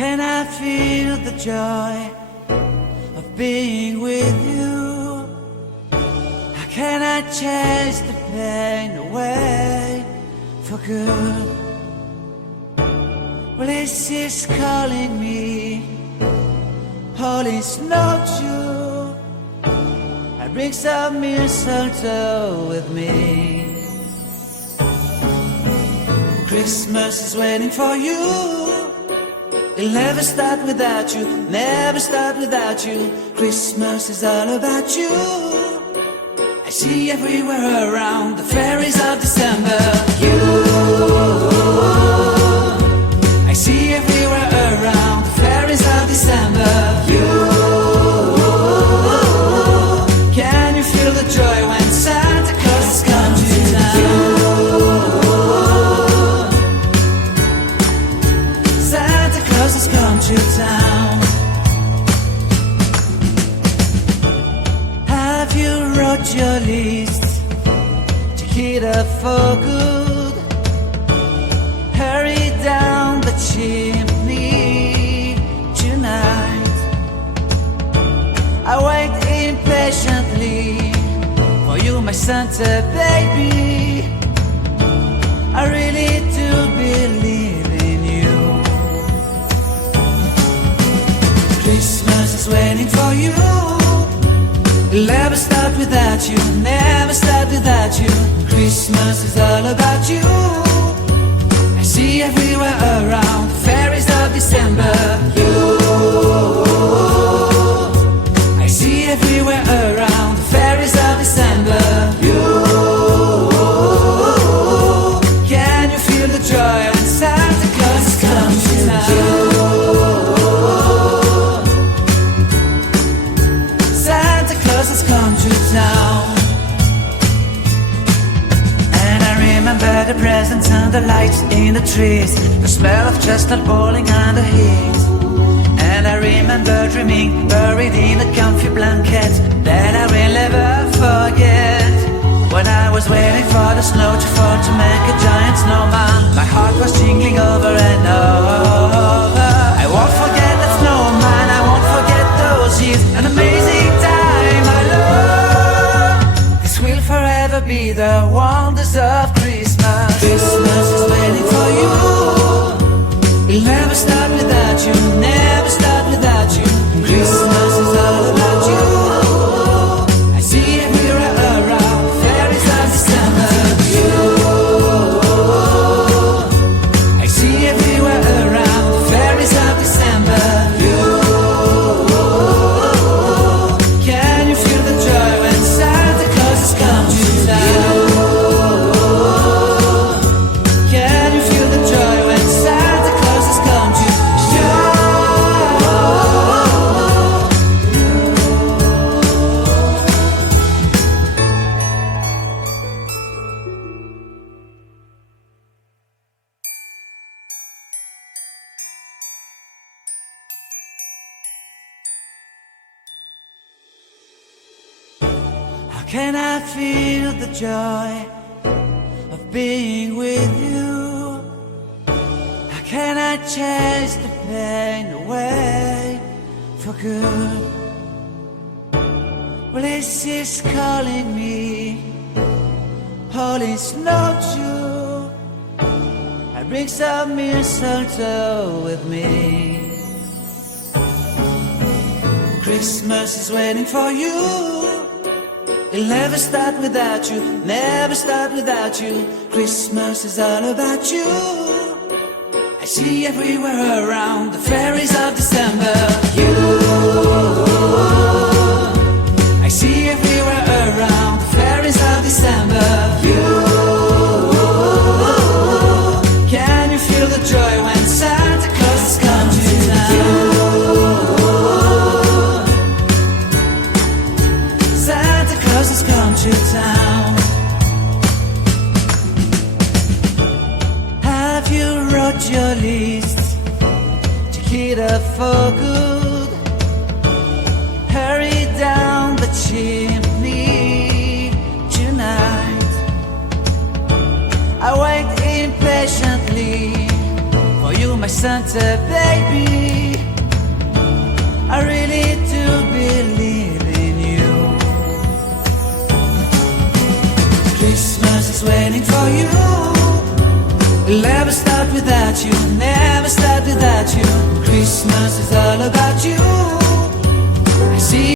can I feel the joy of being with you? How can I chase the pain away for good? Well, this is calling me, all is not true. I bring some mistletoe with me. Christmas is waiting for you. It'll never start without you, never start without you. Christmas is all about you. I see everywhere around the fairies of December. You, I see everywhere around the fairies of December. You, can you feel the joy when Santa Claus has come to town? Santa Claus has come to town. Have you wrote your list to get up for good? Hurry down the chimney tonight. I wait impatiently for you, my Santa baby. I really do believe in you. Christmas is waiting for you. It'll never start without you, never start without you. Christmas is all about you. I see everywhere around the fairies of December. You, I see everywhere around the fairies of December. You, can you feel the joy when Santa Claus has come to town? Santa Claus has come to town. And I remember the presents and the lights in the trees, the smell of chestnut boiling under heat. And I remember dreaming, buried in a comfy blanket that I will never forget. When I was waiting for the snow to fall to make a giant snowman, my heart was jingling over and over. I won't forget that snowman, I won't forget those years, an amazing time I love. This will forever be the wonders of Christmas. Christmas is waiting for you. It'll never start without you, never start without you. Christmas is all about you. I see everywhere around fairies of December. You, I see everywhere around fairies of December. You, can you feel the joy when Santa Claus has come to town? Can you feel the joy when Santa Claus has come to town? How can I feel the joy of being with you? How can I chase the pain away for good? Well, this is calling me, all is not true. I bring some mistletoe with me. Christmas is waiting for you. It'll never start without you, never start without you. Christmas is all about you. I see everywhere around the fairies of December. You, I see everywhere around the fairies of December. You, can you feel the joy when Santa Claus has come to town? Santa Claus has come to town. Have you wrote your list to get up for good? Hurry down the chimney tonight. I wait impatiently for you, my Santa baby. I really do believe in you. Christmas is waiting for you. We'll never start without you, never start without you. Christmas is all about you.